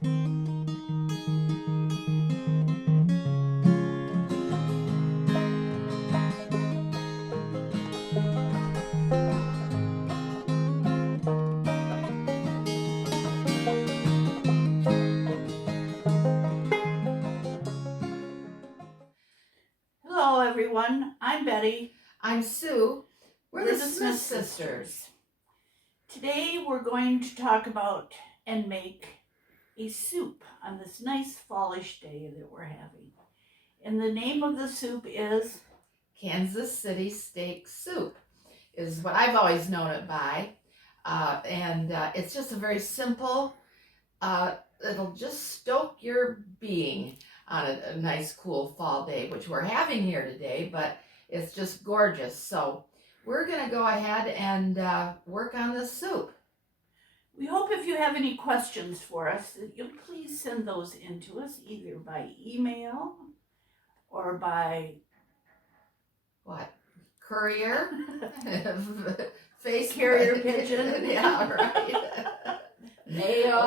Hello everyone, I'm Betty. I'm Sue. We're the Smith sisters. Today we're going to talk about and make a soup on this nice fallish day that we're having. And the name of the soup is Kansas City steak soup is what I've always known it by. And it's just a very simple, it'll just stoke your being on a nice cool fall day, which we're having here today, but it's just gorgeous. So we're going to go ahead and work on this soup. We hope if you have any questions for us, that you'll please send those in to us either by email or by What? Courier? Face carrier pigeon. Yeah, right. Mail.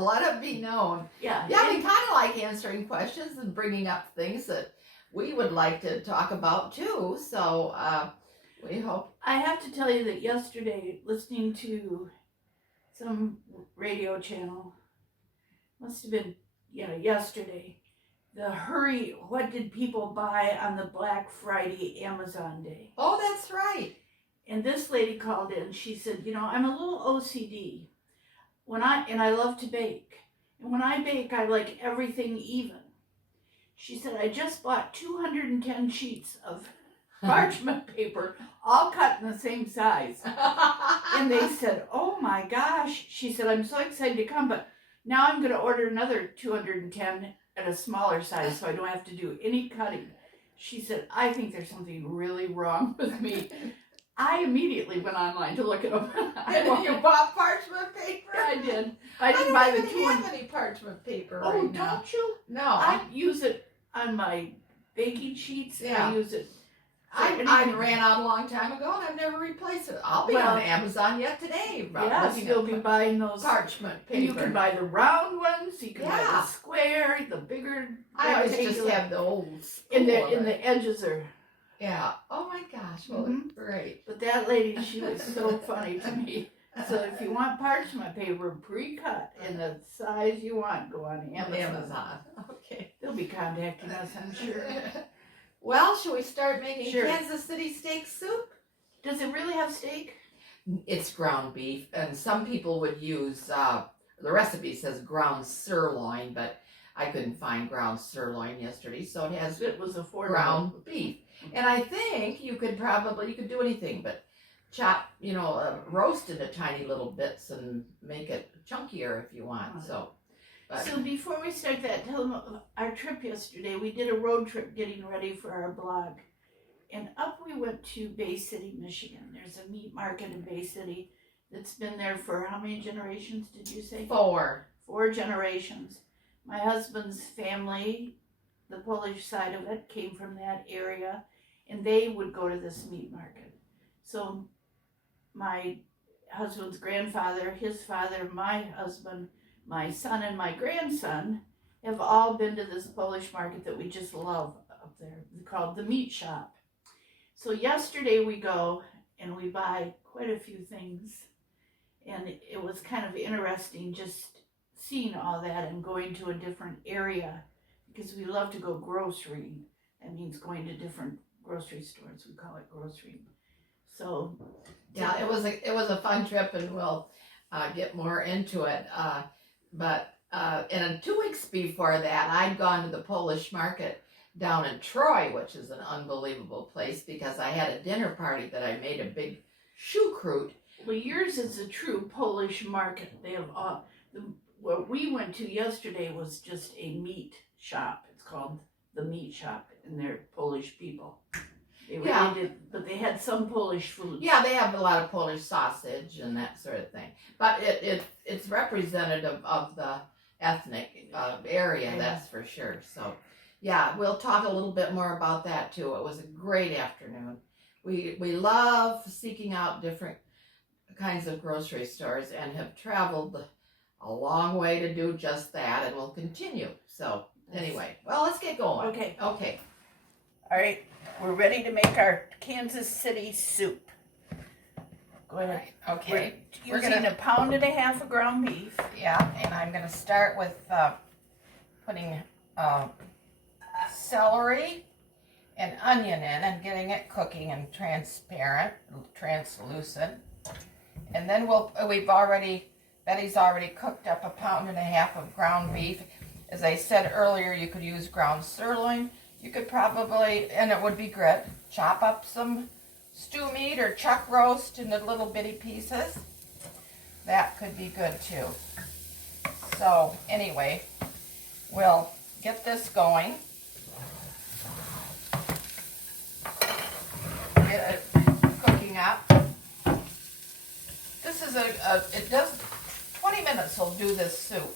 Let it be known. Yeah, we kind of like answering questions and bringing up things that we would like to talk about too. So we hope. I have to tell you that yesterday, listening to some radio channel, must have been, yesterday, what did people buy on the Black Friday Amazon Day? Oh, that's right. And this lady called in, she said, I'm a little OCD. I love to bake. And when I bake, I like everything even. She said, I just bought 210 sheets of parchment paper, all cut in the same size. And they said, oh my gosh. She said, I'm so excited to come, but now I'm going to order another 210 at a smaller size so I don't have to do any cutting. She said, I think there's something really wrong with me. I immediately went online to look it up. You bought parchment paper? Yeah, I did. I didn't buy the 200. I don't have any parchment paper Oh, right now. don't you? No. I use it on my baking sheets. Yeah. I use it. I ran out a long time ago and I've never replaced it. I'll be on Amazon yet today. Yes, you'll be buying those parchment paper. And you can buy the round ones. You can buy the Yeah. square, the bigger. I always just have the old. And the edges are. Yeah. Oh my gosh. Well, great. But that lady, she was so funny to me. So if you want parchment paper pre-cut in the size you want, go on Amazon. Okay. They'll be contacting us, I'm sure. Well, shall we start making Sure. Kansas City steak soup? Does it really have steak? It's ground beef, and some people would use, the recipe says ground sirloin, but I couldn't find ground sirloin yesterday, so it was affordable. Ground beef. And I think you could do anything, but chop, roast into tiny little bits and make it chunkier if you want. So before we start that, tell them our trip yesterday. We did a road trip getting ready for our blog. And up we went to Bay City, Michigan. There's a meat market in Bay City that's been there for how many generations did you say? 4. 4 generations. My husband's family, the Polish side of it, came from that area. And they would go to this meat market. So my husband's grandfather, his father, my husband, my son, and my grandson have all been to this Polish market that we just love up there, called the Meat Shop. So yesterday we go and we buy quite a few things. And it was kind of interesting just seeing all that and going to a different area because we love to go grocerying. That means going to different grocery stores. We call it grocerying. So yeah, it was a fun trip, and we'll get more into it. But 2 weeks before that, I'd gone to the Polish market down in Troy, which is an unbelievable place because I had a dinner party that I made a big choucroute. Well, yours is a true Polish market. They have what we went to yesterday was just a meat shop. It's called the Meat Shop, and they're Polish people. They really did, but they had some Polish food. Yeah, they have a lot of Polish sausage and that sort of thing. But it's representative of the ethnic area, that's for sure. So, yeah, we'll talk a little bit more about that too. It was a great afternoon. We love seeking out different kinds of grocery stores and have traveled a long way to do just that, and we'll continue. So anyway, well, let's get going. Okay. Okay. All right, we're ready to make our Kansas City soup. Go ahead. Okay. We're using 1.5 pounds of ground beef. Yeah, and I'm going to start with putting celery and onion in and getting it cooking and translucent. And then Betty's already cooked up 1.5 pounds of ground beef. As I said earlier, you could use ground sirloin. You could probably, and it would be good, chop up some stew meat or chuck roast into little bitty pieces. That could be good too. So anyway, we'll get this going. Get it cooking up. This is it does, 20 minutes will do this soup.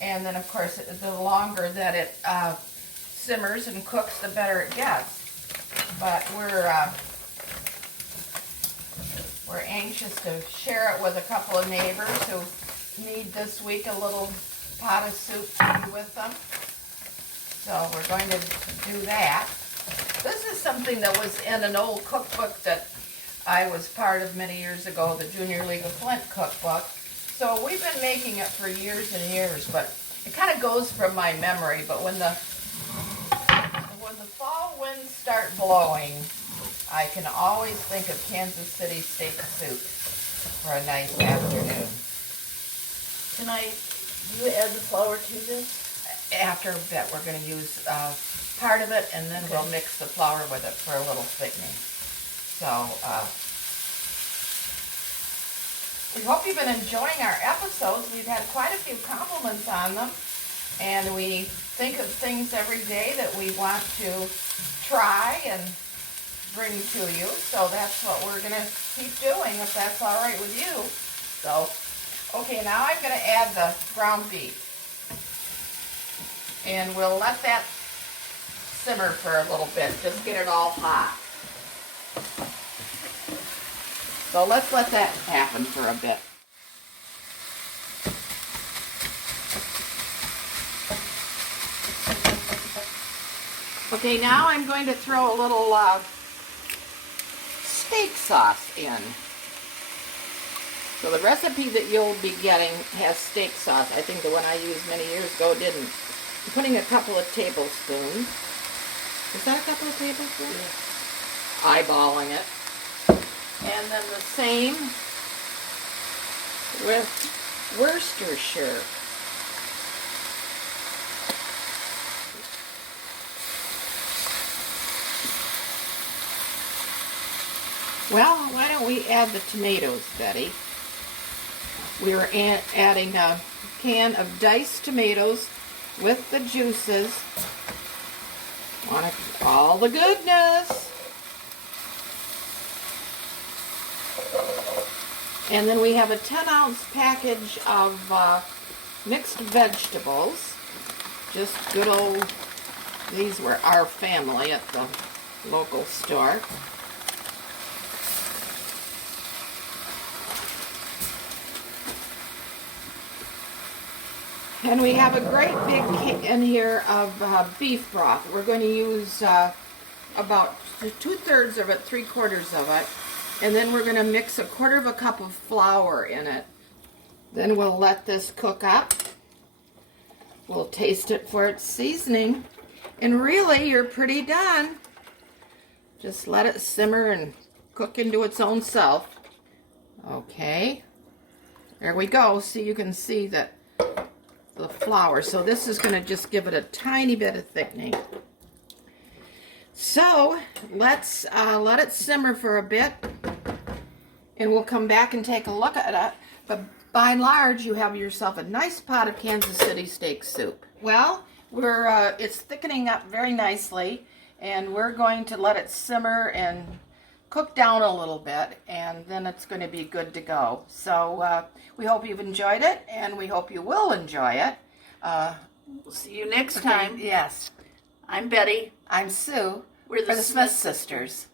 And then of course, the longer that it simmers and cooks, the better it gets. But we're anxious to share it with a couple of neighbors who need this week a little pot of soup to be with them. So we're going to do that. This is something that was in an old cookbook that I was part of many years ago, the Junior League of Flint cookbook. So we've been making it for years and years, but it kind of goes from my memory. But when the fall winds start blowing, I can always think of Kansas City steak soup for a nice afternoon. Can you add the flour to this? After a bit, we're going to use part of it, and then we'll mix the flour with it for a little thickening. So, we hope you've been enjoying our episodes. We've had quite a few compliments on them, and we think of things every day that we want to try and bring to you. So that's what we're going to keep doing, if that's all right with you. So, okay, now I'm going to add the ground beef. And we'll let that simmer for a little bit, just get it all hot. So let's let that happen for a bit. Okay, now I'm going to throw a little steak sauce in. So the recipe that you'll be getting has steak sauce. I think the one I used many years ago didn't. I'm putting a couple of tablespoons. Is that a couple of tablespoons? Yeah. Eyeballing it. And then the same with Worcestershire. Well, why don't we add the tomatoes, Betty? We're adding a can of diced tomatoes with the juices. Want all the goodness. And then we have a 10-ounce package of mixed vegetables. Just good old, these were our family at the local store. And we have a great big can in here of beef broth. We're going to use about 2/3 of it, 3/4 of it. And then we're going to mix 1/4 cup of flour in it. Then we'll let this cook up. We'll taste it for its seasoning. And really, you're pretty done. Just let it simmer and cook into its own self. Okay. There we go. So you can see that the flour. So this is going to just give it a tiny bit of thickening. So let's let it simmer for a bit, and we'll come back and take a look at it. But by and large, you have yourself a nice pot of Kansas City steak soup. Well, it's thickening up very nicely, and we're going to let it simmer and cook down a little bit, and then it's going to be good to go. So we hope you've enjoyed it, and we hope you will enjoy it. We'll see you next time. Yes. I'm Betty. I'm Sue. We're the Smith Sisters.